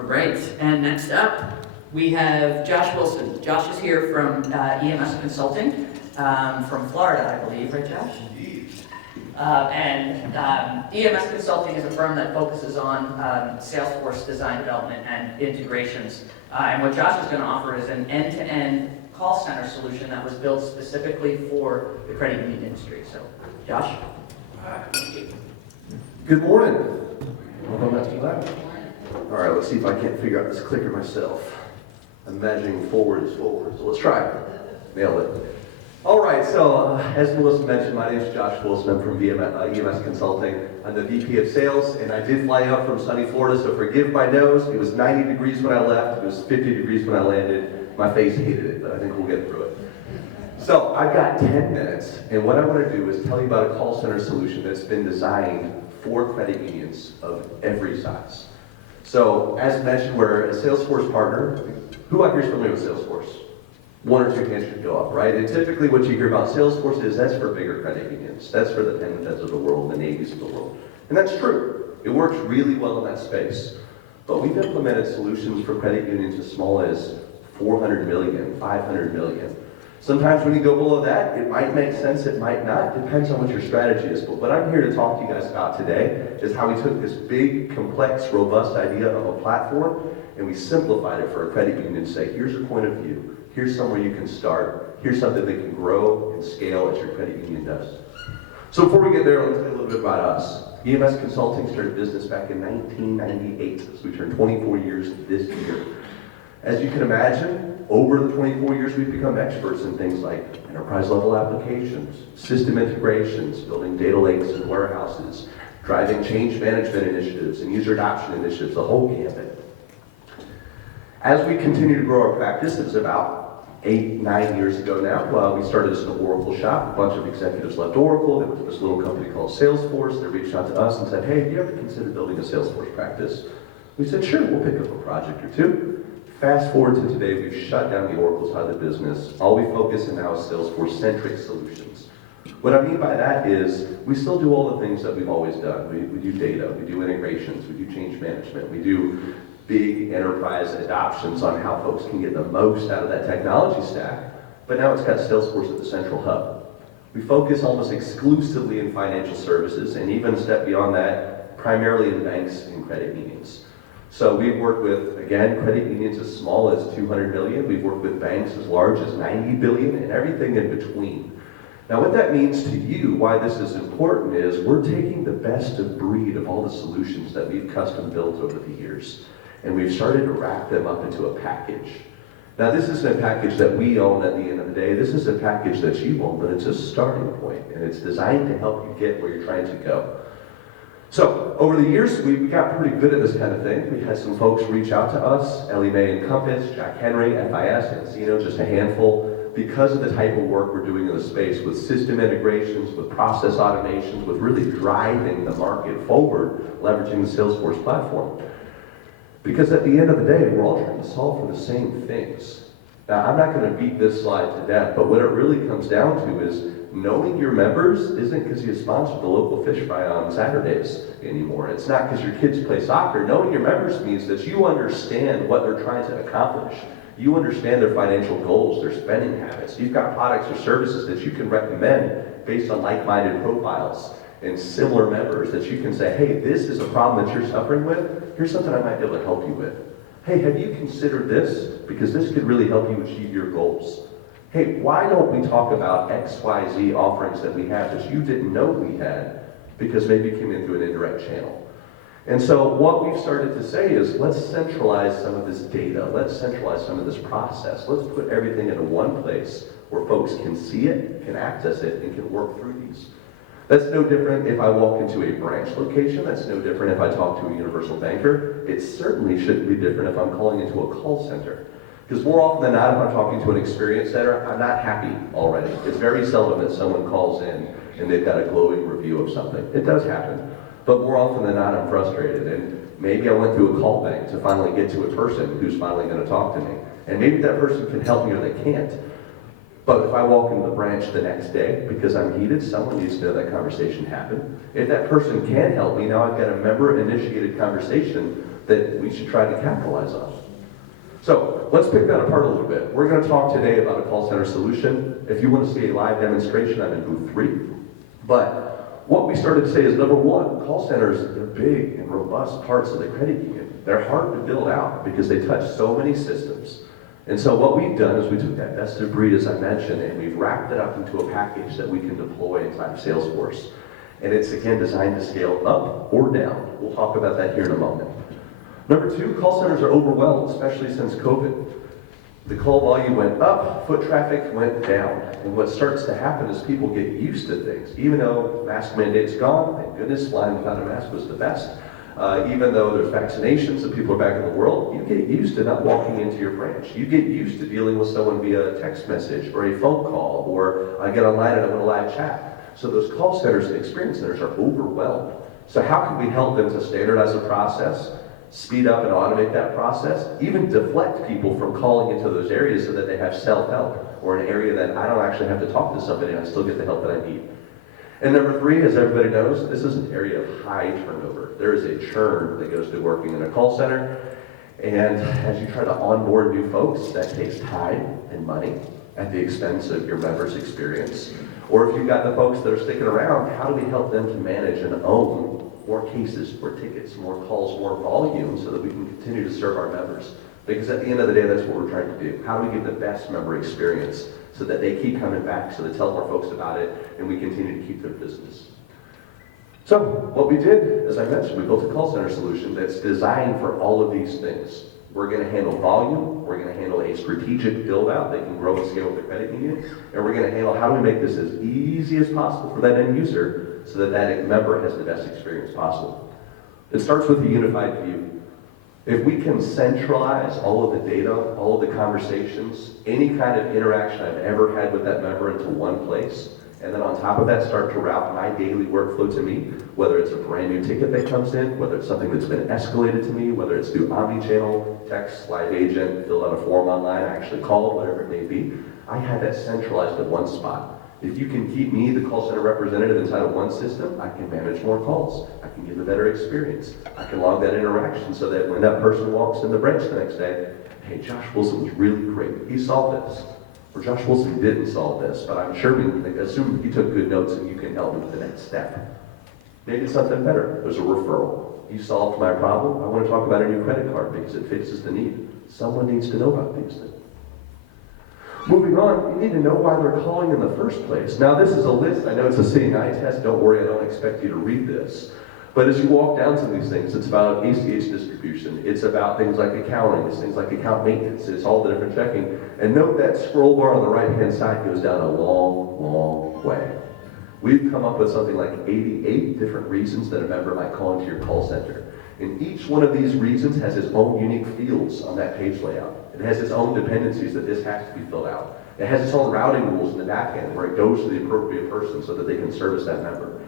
All right, and next up, we have Josh Wilson. Josh is here from EMS Consulting, from Florida, I believe, right, Josh? Indeed. EMS Consulting is a firm that focuses on Salesforce design, development, and integrations. And what Josh is going to offer is an end-to-end call center solution that was built specifically for the credit union industry. So, Josh? Good morning. Welcome back to the lab. All right, let's see if I can't figure out this clicker myself. Imagining forward is forward, so let's try it. Nailed it. All right, so as Melissa mentioned, my name is Josh Wilson. I'm from EMS Consulting. I'm the VP of Sales, and I did fly out from sunny Florida, so forgive my nose. It was 90 degrees when I left. It was 50 degrees when I landed. My face hated it, but I think we'll get through it. So I've got 10 minutes, and what I want to do is tell you about a call center solution that's been designed for credit unions of every size. So as mentioned, we're a Salesforce partner. Who out here is familiar with Salesforce? One or two hands should go up, right? And typically what you hear about Salesforce is that's for bigger credit unions. That's for the Penfeds of the world, the Navies of the world. And that's true. It works really well in that space. But we've implemented solutions for credit unions as small as 400 million, 500 million. Sometimes when you go below that, it might make sense, it might not. Depends on what your strategy is. But what I'm here to talk to you guys about today is how we took this big, complex, robust idea of a platform and we simplified it for a credit union to say, here's a point of view. Here's somewhere you can start. Here's something that can grow and scale as your credit union does. So before we get there, let me tell you a little bit about us. EMS Consulting started business back in 1998, so we turned 24 years this year. As you can imagine, over the 24 years we've become experts in things like enterprise-level applications, system integrations, building data lakes and warehouses, driving change management initiatives and user adoption initiatives, the whole gambit. As we continue to grow our practice, it was about 8-9 years ago now, we started this in an Oracle shop. A bunch of executives left Oracle. There was this little company called Salesforce. They reached out to us and said, hey, have you ever considered building a Salesforce practice? We said, sure, we'll pick up a project or two. Fast forward to today, we've shut down the Oracle side of the business. All we focus on now is Salesforce-centric solutions. What I mean by that is, we still do all the things that we've always done. We do data, we do integrations, we do change management, we do big enterprise adoptions on how folks can get the most out of that technology stack, but now it's got Salesforce at the central hub. We focus almost exclusively in financial services, and even a step beyond that, primarily in banks and credit unions. So we've worked with, again, credit unions as small as 200 million. We've worked with banks as large as 90 billion and everything in between. Now what that means to you, why this is important, is we're taking the best of breed of all the solutions that we've custom built over the years, and we've started to wrap them up into a package. Now this isn't a package that we own at the end of the day. This is a package that you own, but it's a starting point, and it's designed to help you get where you're trying to go. So, over the years, we got pretty good at this kind of thing. We had some folks reach out to us, Ellie Mae and Compass, Jack Henry, FIS, Encino, just a handful, because of the type of work we're doing in the space with system integrations, with process automations, with really driving the market forward, leveraging the Salesforce platform. Because at the end of the day, we're all trying to solve for the same things. Now, I'm not going to beat this slide to death, but what it really comes down to is knowing your members isn't because you sponsor the local fish fry on Saturdays anymore. It's not because your kids play soccer. Knowing your members means that you understand what they're trying to accomplish. You understand their financial goals, their spending habits. You've got products or services that you can recommend based on like-minded profiles and similar members that you can say, hey, this is a problem that you're suffering with. Here's something I might be able to help you with. Hey, have you considered this? Because this could really help you achieve your goals. Hey, why don't we talk about XYZ offerings that we have that you didn't know we had because maybe it came in through an indirect channel? And so what we've started to say is, let's centralize some of this data. Let's centralize some of this process. Let's put everything into one place where folks can see it, can access it, and can work through these. That's no different if I walk into a branch location. That's no different if I talk to a universal banker. It certainly shouldn't be different if I'm calling into a call center. Because more often than not, if I'm talking to an experience center, I'm not happy already. It's very seldom that someone calls in and they've got a glowing review of something. It does happen. But more often than not, I'm frustrated. And maybe I went through a call bank to finally get to a person who's finally going to talk to me. And maybe that person can help me or they can't. But if I walk into the branch the next day because I'm heated, someone needs to know that conversation happened. If that person can help me, now I've got a member-initiated conversation that we should try to capitalize on. So let's pick that apart a little bit. We're going to talk today about a call center solution. If you want to see a live demonstration, I'm in booth 3. But what we started to say is, number one, call centers, they're big and robust parts of the credit union. They're hard to build out because they touch so many systems. And so what we've done is we took that best of breed, as I mentioned, and we've wrapped it up into a package that we can deploy inside of Salesforce. And it's, again, designed to scale up or down. We'll talk about that here in a moment. Number 2, call centers are overwhelmed, especially since COVID. The call volume went up, foot traffic went down. And what starts to happen is people get used to things. Even though mask mandate's gone, thank goodness, flying without a mask was the best. Even though there's vaccinations and people are back in the world, you get used to not walking into your branch. You get used to dealing with someone via a text message or a phone call, or I get online and I want a live chat. So those call centers and experience centers are overwhelmed. So how can we help them to standardize the process, speed up and automate that process, even deflect people from calling into those areas so that they have self-help, or an area that I don't actually have to talk to somebody and I still get the help that I need. And number 3, as everybody knows, this is an area of high turnover. There is a churn that goes to working in a call center, and as you try to onboard new folks, that takes time and money at the expense of your members' experience. Or if you've got the folks that are sticking around, how do we help them to manage and own more cases, more tickets, more calls, more volume, so that we can continue to serve our members? Because at the end of the day, that's what we're trying to do. How do we give the best member experience so that they keep coming back, so they tell more folks about it, and we continue to keep their business? So what we did, as I mentioned, we built a call center solution that's designed for all of these things. We're going to handle volume, we're going to handle a strategic build-out that can grow and scale with the credit union, and we're going to handle how do we make this as easy as possible for that end user so that that member has the best experience possible. It starts with a unified view. If we can centralize all of the data, all of the conversations, any kind of interaction I've ever had with that member into one place, and then on top of that start to route my daily workflow to me, whether it's a brand new ticket that comes in, whether it's something that's been escalated to me, whether it's through omni-channel, text, live agent, filled out a form online, I actually called, whatever it may be, I have that centralized in one spot. If you can keep me, the call center representative, inside of one system, I can manage more calls. I can give a better experience. I can log that interaction so that when that person walks in the branch the next day, hey, Josh Wilson was really great. He solved this. Or Josh Wilson didn't solve this, but I'm sure assume he took good notes and you can help me with the next step. Maybe it's something better. There's a referral. You solved my problem. I want to talk about a new credit card because it fixes the need. Someone needs to know about these things. Moving on, you need to know why they're calling in the first place. Now this is a list. I know it's a CNI test. Don't worry, I don't expect you to read this. But as you walk down some of these things, it's about ACH distribution. It's about things like accounting. It's things like account maintenance. It's all the different checking. And note that scroll bar on the right-hand side goes down a long, long way. We've come up with something like 88 different reasons that a member might call into your call center. And each one of these reasons has its own unique fields on that page layout. It has its own dependencies that this has to be filled out. It has its own routing rules in the back end where it goes to the appropriate person so that they can service that member.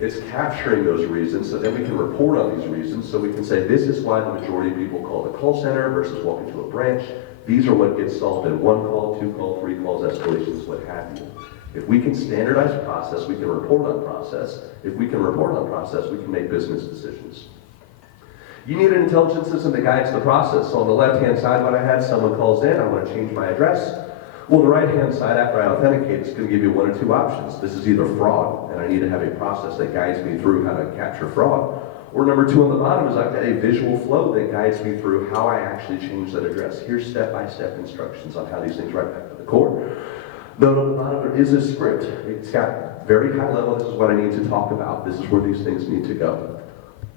It's capturing those reasons so then we can report on these reasons so we can say this is why the majority of people call the call center versus walking to a branch. These are what gets solved in 1 call, 2 call, 3 calls, escalations, what have you. If we can standardize process, we can report on process. If we can report on process, we can make business decisions. You need an intelligent system that guides the process. So on the left-hand side, when I had someone calls in, I want to change my address. Well, the right-hand side, after I authenticate, it's going to give you 1 or 2 options. This is either fraud, and I need to have a process that guides me through how to capture fraud. Or number 2 on the bottom is I've got a visual flow that guides me through how I actually change that address. Here's step-by-step instructions on how these things right back to the core. Then on the bottom there is a script. It's got very high level, this is what I need to talk about. This is where these things need to go.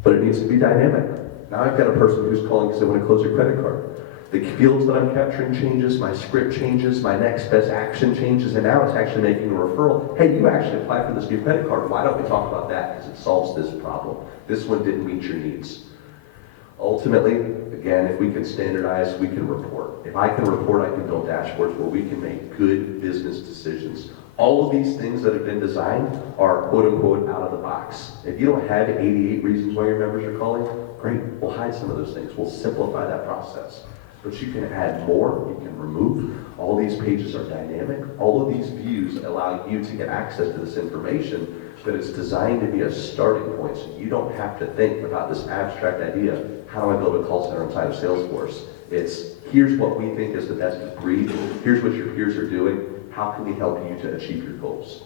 But it needs to be dynamic. Now I've got a person who's calling because they want to close their credit card. The fields that I'm capturing changes, my script changes, my next best action changes, and now it's actually making a referral. Hey, you actually applied for this new credit card. Why don't we talk about that? Because it solves this problem. This one didn't meet your needs. Ultimately, again, if we can standardize, we can report. If I can report, I can build dashboards where we can make good business decisions. All of these things that have been designed are quote-unquote out of the box. If you don't have 88 reasons why your members are calling, great, we'll hide some of those things. We'll simplify that process. But you can add more, you can remove. All these pages are dynamic. All of these views allow you to get access to this information but it's designed to be a starting point, so you don't have to think about this abstract idea, how do I build a call center inside of Salesforce? It's, here's what we think is the best of breed, here's what your peers are doing, how can we help you to achieve your goals?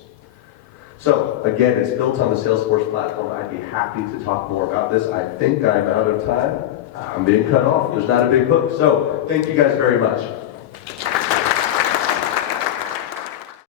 So, again, it's built on the Salesforce platform. I'd be happy to talk more about this. I think I'm out of time. I'm being cut off. There's not a big hook. So, thank you guys very much.